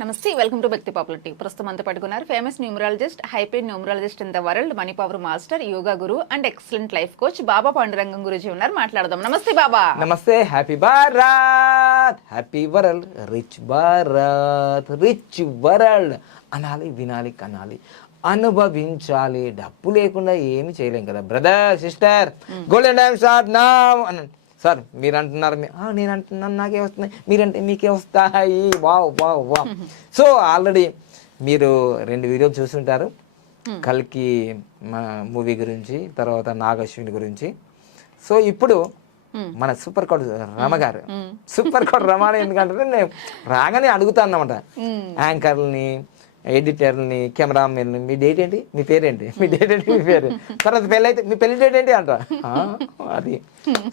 నమస్తే welcome to వ్యక్తి popular ప్రస్తుతం అంతా పట్టుకున్నారు famous numerologist hyped numerologist in the world money power master yoga guru and excellent life coach Baba Pandurangam గురించి ఉన్నారు. మాట్లాడదాం. నమస్తే బాబా. నమస్తే happy Bharat happy world rich Bharat rich world. అనాలి వినాలి కనాలి అనుభవించాలి. డబ్బు లేకుండా ఏమి చేయలేం కదా brother sister. Golden time start నా సార్ మీరు అంటున్నారు నేను అంటున్నాను నాకే వస్తున్నాయి. మీరంటే మీకే వస్తాయి. Wow wow wow. So already మీరు రెండు వీడియోలు చూస్తుంటారు కల్కి మూవీ గురించి తర్వాత నాగశ్విని గురించి. సో ఇప్పుడు మన సూపర్ కోడ్ రమ గారు. సూపర్ కోడ్ రమ అని ఎందుకంటే నేను రాగానే అడుగుతా అన్నమాట. యాంకర్ని ఎడిటర్ని కెమెరామెన్ని మీ డేట్ ఏంటి? మీ పేరేంటి? మీ డేట్ ఏంటి? మీ పేరు? తర్వాత పెళ్ళి అయితే మీ పెళ్ళి డేట్ ఏంటి అంట అది.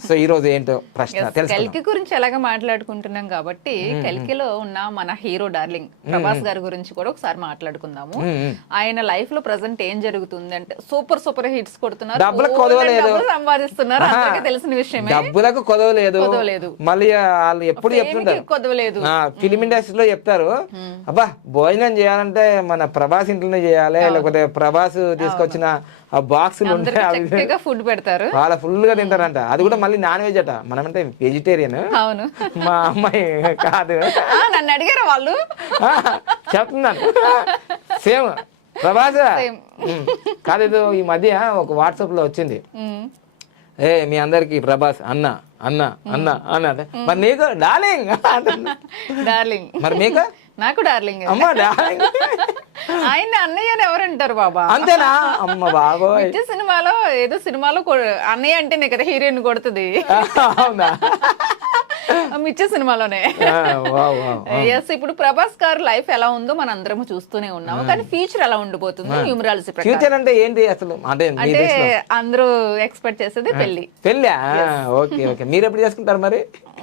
సో ఈ రోజు ఏంటో ప్రశ్న కల్కి గురించి ఎలాగ మాట్లాడుకుంటున్నాం కాబట్టి కల్కిలో ఉన్న మన హీరో డార్లింగ్ ప్రభాస్ గారి గురించి కూడా ఒకసారి మాట్లాడుకుందాము. ఆయన లైఫ్లో ప్రజెంట్ ఏం జరుగుతుంది అంటే సూపర్ సూపర్ హిట్స్ కొడుతున్నారు. డబ్బులకు కొదవలేదు. సంపాదిస్తున్నారు. అందరికీ తెలిసిన విషయమే. డబ్బులకు కొదవలేదు కొదవలేదు. మళ్ళీ వాళ్ళు ఎప్పుడు చెప్తుంటారు. కొదవలేదు ఫిలిం ఇండస్ట్రీలో చెప్తారు. అబ్బా భోజనం చేయాలంటే మన ప్రభాస్ ఇంట్లోనే చేయాలి లేకపోతే ప్రభాస్ తీసుకొచ్చిన ఆ బాక్సులు ఉంటాయి ఫుడ్ పెడతారు. చాలా ఫుల్గా తింటారంట. అది కూడా మళ్ళీ నాన్ వెజ్ అట. మనమంటే వెజిటేరియన్ అవును. మా అమ్మాయి కాదు. నన్ను అడిగారు వాళ్ళు? చెప్తున్నాను. సేమ్. ప్రభాస్. కాదు ఈ మధ్య ఒక వాట్సాప్లో వచ్చింది. ఏ మీ అందరికి ప్రభాస్ అన్న అన్న అన్న అన్న మరి నీకు డార్లింగ్. డార్లింగ్. మరి మీకు నాకు డార్లింగ్ అమ్మ డార్లింగ్. ఆయన అన్నయ్య అని ఎవరంటారు బాబా? అంతేనా? అమ్మ బాబోయ్. మిర్చి సినిమాలో ఏదో సినిమాలో అన్నయ్య అంటేనే కదా హీరోయిన్ కొడుతుంది. అవునా? మిర్చి సినిమాలోనే. ఎస్ ఇప్పుడు ప్రభాస్ గారు లైఫ్ ఎలా ఉందో మన అందరం చూస్తూనే ఉన్నాము. కానీ ఫ్యూచర్ ఎలా ఉండిపోతుంది? న్యూమరాలజీ ఫ్యూచర్ అంటే ఏంటి అసలు? అంటే అందరూ ఎక్స్పెక్ట్ చేసేది పెళ్ళి పెళ్ళా. Okay okay. మీరు ఎప్పుడు చేసుకుంటారు మరి?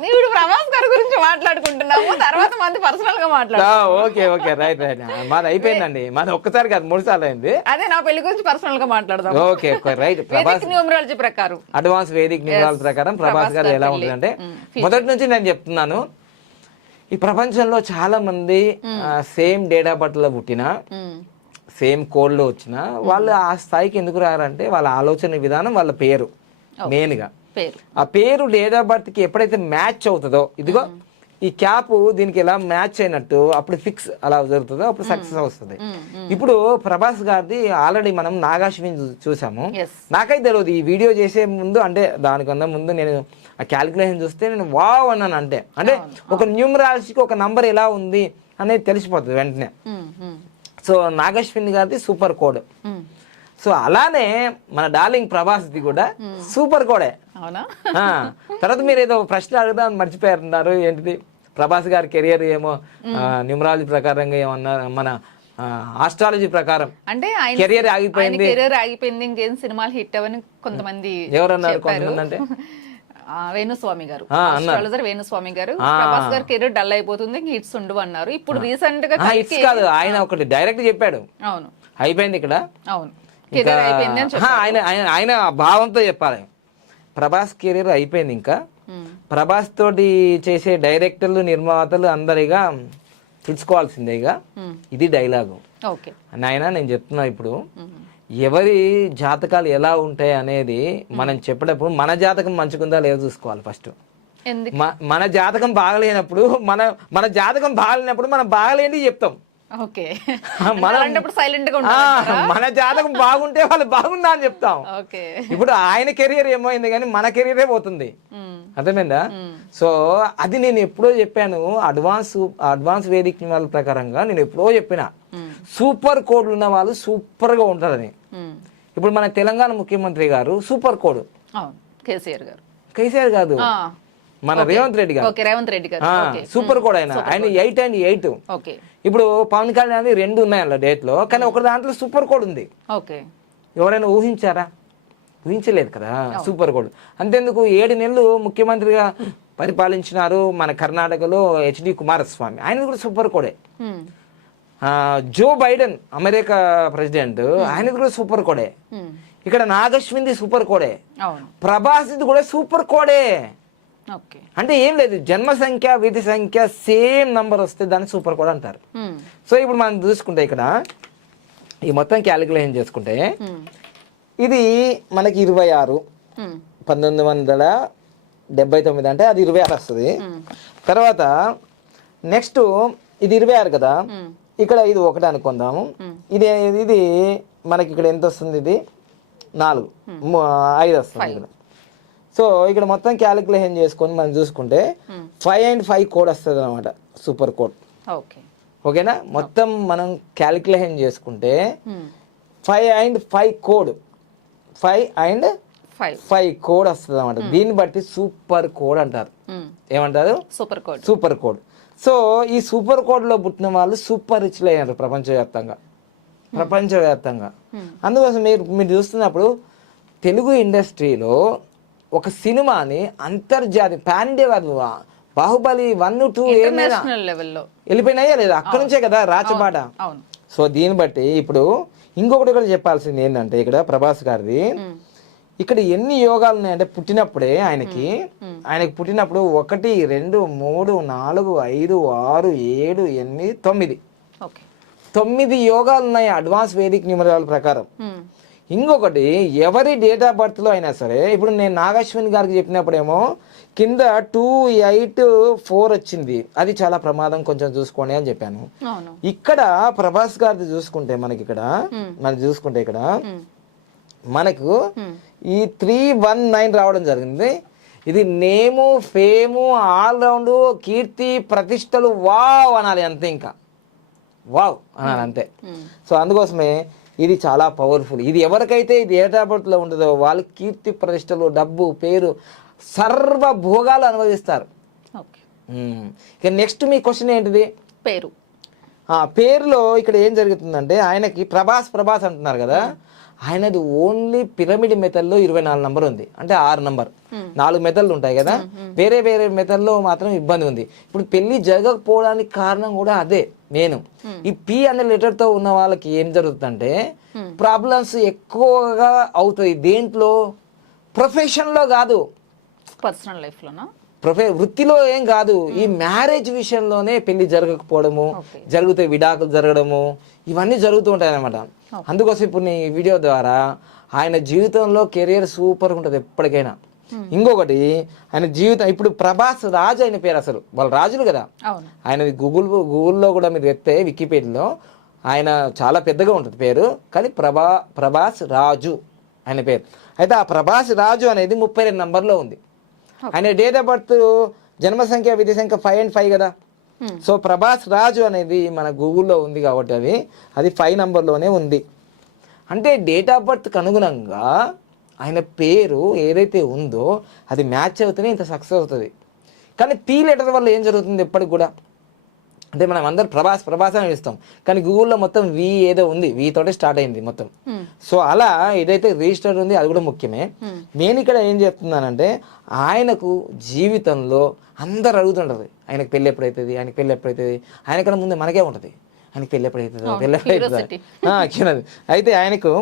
ఇప్పుడు ప్రభాస్ గారి గురించి మాట్లాడుకుంటున్నాము. తర్వాత మంది పర్సనల్గా మాట్లాడు ఆ, ఓకే ఓకే. Right right. మాది అయిపోయిందండి. మాది ఒక్కసారి కాదు మూడు సార్లు అయింది. అదే నా పెళ్ళి గురించి పర్సనల్గా మాట్లాడదాం okay okay. Right. Prabhas numerology ప్రకారం. అడ్వాన్స్ వేదిక్ నియమాల ప్రకారం ప్రభాస్ గారు ఎలా ఉంటుందంటే మొదటి నుంచి నేను చెప్తున్నాను. ఈ ప్రపంచంలో చాలా మంది సేమ్ డేట్ ఆఫ్ బర్త్లో పుట్టిన. సేమ్ కోడ్లో వచ్చిన వాళ్ళు ఆ స్థాయికి ఎందుకు రారంటే వాళ్ళ ఆలోచన విధానం వాళ్ళ పేరు మెయిన్గా ఆ పేరు డేట్ ఆఫ్ బర్త్కి ఎప్పుడైతే మ్యాచ్ అవుతుందో ఇదిగో ఈ క్యాప్ దీనికి ఎలా మ్యాచ్ అయినట్టు అప్పుడు ఫిక్స్ అలా జరుగుతుందో అప్పుడు సక్సెస్ వస్తుంది. ఇప్పుడు ప్రభాస్ గారిది ఆల్రెడీ మనం నాగాశ్విని చూసాము. నాకైతే తెలియదు ఈ వీడియో చేసే ముందు అంటే దానికన్నా ముందు నేను ఆ క్యాలిక్యులేషన్ చూస్తే నేను వావ్ అన్నాను అంటే. అంటే ఒక న్యూమరాలజీకి ఒక నంబర్ ఎలా ఉంది అనేది తెలిసిపోతుంది వెంటనే. సో నాగశ్విని గారిది సూపర్ కోడ్. సో అలానే మన డార్లింగ్ ప్రభాస్ది కూడా సూపర్ కోడే. అవునా? తర్వాత మీరు ఏదో ప్రశ్న అడుగుదాం మర్చిపోయారున్నారు. ఏంటిది? ప్రభాస్ గారి కెరియర్ ఏమో న్యూమరాలజీ ప్రకారంగా ఏమన్నారు మన ఆస్ట్రాలజీ ప్రకారం అంటే ఆయన కెరియర్ ఆగిపోయింది. కెరీర్ ఆగిపోయింది ఇంకేం సినిమాలు హిట్ అవని కొంతమంది ఎవరన్నారు చెప్పారు. కొంతమంది అంటే? వేణుస్వామి గారు. అస్ట్రాలజర్ వేణుస్వామి గారు. ప్రభాస్ గారి కెరీర్ డల్ అయిపోతుంది హిట్స్ ఉండవు అన్నారు. ఇప్పుడు రీసెంట్గా ఇట్స్ కాదు. ఆయన ఒకటి డైరెక్ట్ చెప్పాడు. అవును. అయిపోయింది ఇక్కడ. అవును. ఆయన ఆయన ఆయన భావంతో చెప్పాలి. ప్రభాస్ కెరీర్ అయిపోయింది ఇంకా. ప్రభాస్ తోటి చేసే డైరెక్టర్లు నిర్మాతలు అందరిగా తెలుసుకోవాల్సిందే ఇక. ఇది డైలాగు. నాయన నేను చెప్తున్నా ఇప్పుడు. ఎవరి జాతకాలు ఎలా ఉంటాయి అనేది మనం చెప్పేటప్పుడు మన జాతకం మంచుకుందా లేదో చూసుకోవాలి ఫస్ట్. మన జాతకం బాగలేనప్పుడు మన మన జాతకం బాగలేనప్పుడు మనం బాగలేని చెప్తాం. ఓకే. మనం- అలాంటప్పుడు సైలెంట్గా మన జాతకం బాగుంటే వాళ్ళు బాగుందా అని చెప్తాం. ఇప్పుడు ఆయన కెరియర్ ఏమైంది కానీ మన కెరియరే పోతుంది. అర్థమైందా? సో అది నేను ఎప్పుడో చెప్పాను అడ్వాన్స్ అడ్వాన్స్ వేదిక వాళ్ళ ప్రకారంగా నేను ఎప్పుడో చెప్పిన. సూపర్ కోడ్లు ఉన్న వాళ్ళు సూపర్గా ఉంటారని ఇప్పుడు మన తెలంగాణ ముఖ్యమంత్రి గారు సూపర్ కోడ్. కేసీఆర్ గారు. కేసీఆర్ కాదు మన రేవంత్ రెడ్డి గారు. రేవంత్ రెడ్డి గారు. సూపర్ కోడ్ ఆయన. ఆయన ఎయిట్ అండ్ ఎయిట్ ఇప్పుడు పవన్ కళ్యాణ్ రెండు ఉన్నాయి అలా డేట్లో కానీ ఒక దాంట్లో సూపర్ కోడ్ ఉంది. ఎవరైనా ఊహించారా? ఊహించలేదు కదా సూపర్ కోడ్ అంతేందుకు ఏడు నెలలు ముఖ్యమంత్రిగా పరిపాలించినారు మన కర్ణాటకలో హెచ్డి కుమారస్వామి. ఆయన కూడా సూపర్ కోడే జో బైడెన్ అమెరికా ప్రెసిడెంట్ ఆయన కూడా సూపర్ కోడే ఉమ్, ఇక్కడ నాగశ్వింది సూపర్ కోడే అవును. ప్రభాస్ ఇది కూడా సూపర్ కోడే అంటే ఏం లేదు జన్మ సంఖ్య విధి సంఖ్య సేమ్ నంబర్ వస్తే దాన్ని సూపర్ కోడ్ అంటారు. మ్మ్. సో ఇప్పుడు మనం చూసుకుంటే ఇక్కడ ఈ మొత్తం క్యాలిక్యులేషన్ చేసుకుంటే మ్మ్. ఇది మనకి ఇరవై ఆరు. మ్మ్. పంతొమ్మిది వందల డెబ్బై తొమ్మిది అంటే అది ఇరవై ఆరు వస్తుంది. తర్వాత నెక్స్ట్ ఇది ఇరవై ఆరు కదా. ఇక్కడ ఇది ఒకటి అనుకుందాము. ఇది ఇది మనకి ఇక్కడ ఎంత వస్తుంది ఇది? నాలుగు. ఐదు వస్తుంది ఇక్కడ. సో ఇక్కడ మొత్తం క్యాలిక్యులేషన్ చేసుకొని మనం చూసుకుంటే ఫైవ్ అండ్ ఫైవ్ కోడ్ వస్తుంది అనమాట సూపర్ కోడ్ ఓకే ఓకేనా మొత్తం మనం క్యాలిక్యులేషన్ చేసుకుంటే. Five and five code five and five five code వస్తుంది అనమాట దీన్ని బట్టి సూపర్ కోడ్ అంటారు. మ్మ్. ఏమంటారు? Super code super code so ఈ సూపర్ కోడ్లో పుట్టిన వాళ్ళు సూపర్ రిచ్లు అయ్యారు ప్రపంచవ్యాప్తంగా. ప్రపంచవ్యాప్తంగా. అందుకోసం మీరు మీరు చూస్తున్నప్పుడు తెలుగు ఇండస్ట్రీలో ఒక సినిమాని అంతర్జాతీయ పాన్ ఇండియా కాదు బాహుబలి వన్ టూ ఏమైనా వెళ్ళిపోయినాయా లేదా? అక్కడ నుంచే కదా రాచబాట? సో దీన్ని బట్టి ఇప్పుడు ఇంకొకటి కూడా చెప్పాల్సింది ఏంటంటే ఇక్కడ ప్రభాస్ గారిది. ఇక్కడ ఎన్ని యోగాలు ఉన్నాయంటే పుట్టినప్పుడే ఆయనకి ఆయనకి పుట్టినప్పుడు ఒకటి రెండు మూడు నాలుగు ఐదు ఆరు ఏడు ఎనిమిది తొమ్మిది. తొమ్మిది యోగాలు ఉన్నాయి అడ్వాన్స్ వేదిక్ న్యూమరాల ప్రకారం. ఇంకొకటి ఎవరి డేట్ ఆఫ్ బర్త్లో అయినా సరే ఇప్పుడు నేను నాగశ్విని గారికి చెప్పినప్పుడేమో కింద టూ ఎయిట్ ఫోర్ వచ్చింది. అది చాలా ప్రమాదం కొంచెం చూసుకోండి అని చెప్పాను. ఇక్కడ ప్రభాస్ గారిది చూసుకుంటే మనకి ఇక్కడ మనం చూసుకుంటే ఇక్కడ. మనకు. ఈ త్రీ వన్ నైన్ రావడం జరిగింది. ఇది నేము ఫేము ఆల్రౌండ్ కీర్తి ప్రతిష్టలు వావ్ అనాలి అంతే ఇంకా. వావ్ అనాలి అంతే. సో అందుకోసమే ఇది చాలా పవర్ఫుల్ ఇది ఎవరికైతే ఇది ఏటాపట్లో ఉంటుందో వాళ్ళు కీర్తి ప్రతిష్టలు డబ్బు పేరు సర్వ భోగాలు అనుభవిస్తారు. ఇక నెక్స్ట్ మీ క్వశ్చన్ ఏంటిది? పేరు. పేరులో ఇక్కడ ఏం జరుగుతుందంటే ఆయనకి ప్రభాస్ ప్రభాస్ అంటున్నారు కదా. ఆయనది ఓన్లీ పిరమిడ్ మెథడ్లో ఇరవై నాలుగు నంబర్ ఉంది. అంటే ఆరు నంబర్ నాలుగు మెథడ్లు ఉంటాయి కదా. వేరే వేరే మెథడ్లో మాత్రం ఇబ్బంది ఉంది. ఇప్పుడు పెళ్ళి జరగకపోవడానికి కారణం కూడా అదే. నేను. ఈ పి అనే లెటర్తో ఉన్న వాళ్ళకి ఏం జరుగుతుందంటే ప్రాబ్లమ్స్ ఎక్కువగా అవుతాయి. దేంట్లో? ప్రొఫెషన్లో కాదు. పర్సనల్ లైఫ్లోనా ప్రొఫె వృత్తిలో ఏం కాదు. ఈ మ్యారేజ్ విషయంలోనే పెళ్ళి జరగకపోవడము. జరిగితే విడాకులు జరగడము ఇవన్నీ జరుగుతూ ఉంటాయి అనమాట అందుకోసం ఇప్పుడు నీ వీడియో ద్వారా ఆయన జీవితంలో కెరియర్ సూపర్ ఉంటుంది ఎప్పటికైనా. ఇంకొకటి ఆయన జీవితం ఇప్పుడు ప్రభాస్ రాజు అయిన పేరు అసలు. వాళ్ళు రాజులు కదా. ఆయనది గూగుల్ గూగుల్లో కూడా మీరు ఎత్తే వికీపీడియాలో ఆయన చాలా పెద్దగా ఉంటుంది పేరు. కానీ ప్రభా ప్రభాస్ రాజు ఆయన పేరు. అయితే ఆ ప్రభాస్ రాజు అనేది ముప్పై రెండు నంబర్లో ఉంది. ఆయన డేట్ ఆఫ్ బర్త్ జన్మ సంఖ్య విధి సంఖ్య ఫైవ్ అండ్ ఫైవ్ కదా. సో ప్రభాస్ రాజు అనేది మన గూగుల్లో ఉంది కాబట్టి అది అది ఫైవ్ నంబర్లోనే ఉంది. అంటే డేట్ ఆఫ్ బర్త్కి అనుగుణంగా ఆయన పేరు ఏదైతే ఉందో అది మ్యాచ్ అవుతూనే ఇంత సక్సెస్ అవుతుంది. కానీ పీ లెటర్ వల్ల ఏం జరుగుతుంది ఎప్పటికి కూడా? అంటే మనం అందరు ప్రభాస్ ప్రభాస్ అని పిలుస్తాం. కానీ గూగుల్లో మొత్తం వి ఏదో ఉంది. వి తోటే స్టార్ట్ అయింది మొత్తం. సో అలా ఏదైతే రిజిస్టర్ ఉంది అది కూడా ముఖ్యమే. మ్మ్. నేను ఇక్కడ ఏం చెప్తున్నానంటే ఆయనకు జీవితంలో అందరు అడుగుతుంటారు. ఆయనకు పెళ్ళి ఎప్పుడైతుంది? ఆయనకు పెళ్ళి ఎప్పుడైతుంది? ఆయన కన్నా ముందు మనకే ఉంటుంది. ఆయనకి పెళ్ళి. అయితే ఆయనకు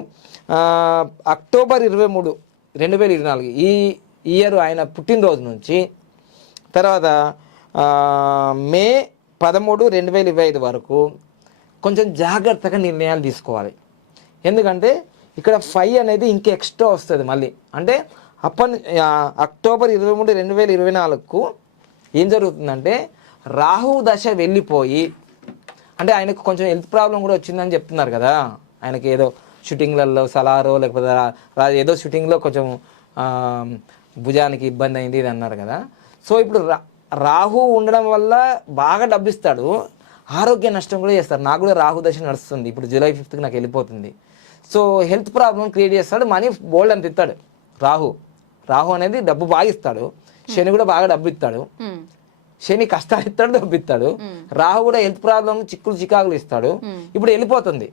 అక్టోబర్ ఇరవై మూడు రెండు వేల ఇరవై నాలుగు ఈ ఇయర్ ఆయన పుట్టినరోజు నుంచి తర్వాత మే పదమూడు రెండు వేల ఇరవై ఐదు వరకు కొంచెం జాగ్రత్తగా నిర్ణయాలు తీసుకోవాలి. ఎందుకంటే ఇక్కడ ఫైవ్ అనేది ఇంకా ఎక్స్ట్రా వస్తుంది మళ్ళీ. అంటే అప్పటి అక్టోబర్ ఇరవై మూడు రెండు వేల ఇరవై నాలుగుకు ఏం జరుగుతుందంటే రాహు దశ వెళ్ళిపోయి అంటే ఆయనకు కొంచెం హెల్త్ ప్రాబ్లం కూడా వచ్చిందని చెప్తున్నారు కదా. ఆయనకి ఏదో షూటింగ్లలో సలారో లేకపోతే ఏదో షూటింగ్లో కొంచెం భుజానికి ఇబ్బంది అయింది ఇది అన్నారు కదా. సో ఇప్పుడు రా రాహు ఉండడం వల్ల బాగా డబ్బిస్తాడు ఆరోగ్య నష్టం కూడా చేస్తారు. నాకు కూడా రాహు దశ నడుస్తుంది. ఇప్పుడు జూలై ఫిఫ్త్కి నాకు వెళ్ళిపోతుంది. సో హెల్త్ ప్రాబ్లం క్రియేట్ చేస్తాడు. మనీ బోల్డ్ అంత ఇస్తాడు రాహు. రాహు అనేది డబ్బు బాగా ఇస్తాడు. శని కూడా బాగా డబ్బు ఇస్తాడు. శని కష్టాలు ఇస్తాడు డబ్బు ఇస్తాడు. రాహు కూడా హెల్త్ ప్రాబ్లం చిక్కులు చికాకులు ఇస్తాడు. ఇప్పుడు వెళ్ళిపోతుంది.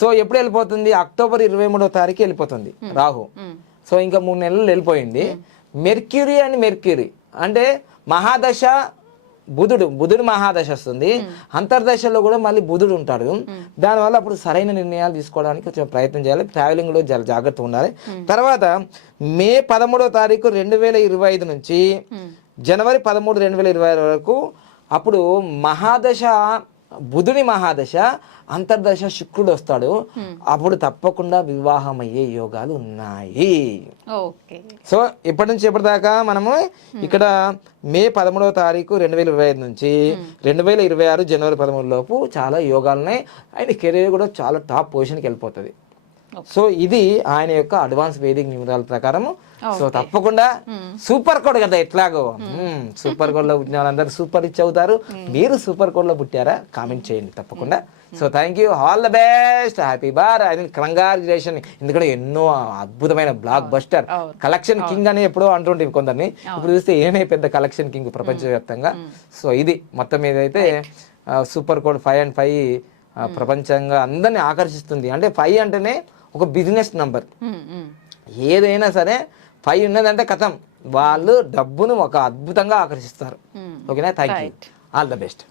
సో ఎప్పుడు వెళ్ళిపోతుంది? అక్టోబర్ ఇరవై మూడో తారీఖు వెళ్ళిపోతుంది రాహు. సో ఇంకా మూడు నెలలు వెళ్ళిపోయింది. మెర్క్యూరీ అని మెర్క్యూరీ. అంటే మహాదశ బుధుడు బుధుడు మహాదశ వస్తుంది. అంతర్దశలో కూడా మళ్ళీ బుధుడు ఉంటాడు. దానివల్ల అప్పుడు సరైన నిర్ణయాలు తీసుకోవడానికి కొంచెం ప్రయత్నం చేయాలి. ట్రావెలింగ్లో చాలా జాగ్రత్తగా ఉండాలి. తర్వాత మే పదమూడో తారీఖు రెండు వేల ఇరవై ఐదు నుంచి జనవరి పదమూడు రెండు వేల ఇరవై వరకు అప్పుడు మహాదశ బుధుని మహాదశ అంతర్దశ శుక్రుడు వస్తాడు. అప్పుడు తప్పకుండా వివాహం అయ్యే యోగాలు ఉన్నాయి. సో ఇప్పటి నుంచి ఎప్పటిదాకా మనము ఇక్కడ మే పదమూడవ తారీఖు రెండు వేల ఇరవై ఐదు నుంచి రెండు వేల ఇరవై ఆరు జనవరి పదమూడు లోపు చాలా యోగాలు ఉన్నాయి. ఆయన కెరీర్ కూడా చాలా టాప్ పొజిషన్కి వెళ్ళిపోతుంది. సో ఇది ఆయన యొక్క అడ్వాన్స్ వేదిక నిమిదాల ప్రకారం సో తప్పకుండా సూపర్ కోడ్ కదా ఎట్లాగో. మ్మ్. సూపర్ కోడ్లో పుట్టిన వాళ్ళందరూ సూపర్ రిచ్ అవుతారు. మీరు సూపర్ కోడ్లో పుట్టారా? కామెంట్ చేయండి తప్పకుండా. So thank you all the best happy bar I mean congratulation ఎందుకంటే ఎన్నో అద్భుతమైన బ్లాక్ బస్టర్. కలెక్షన్ కింగ్ అని ఎప్పుడో అంటుంటే కొందరిని. ఇప్పుడు చూస్తే ఏమే పెద్ద కలెక్షన్ కింగ్ ప్రపంచవ్యాప్తంగా. సో ఇది మొత్తం అయితే super code five and five ప్రపంచంగా అందరిని ఆకర్షిస్తుంది. అంటే ఫైవ్ అంటేనే ఒక బిజినెస్ నంబర్. ఏదైనా సరే ఫైవ్ ఉన్నదంటే కథం వాళ్ళు డబ్బును ఒక అద్భుతంగా ఆకర్షిస్తారు. Hmm. ఓకేనా? Thank you. All the best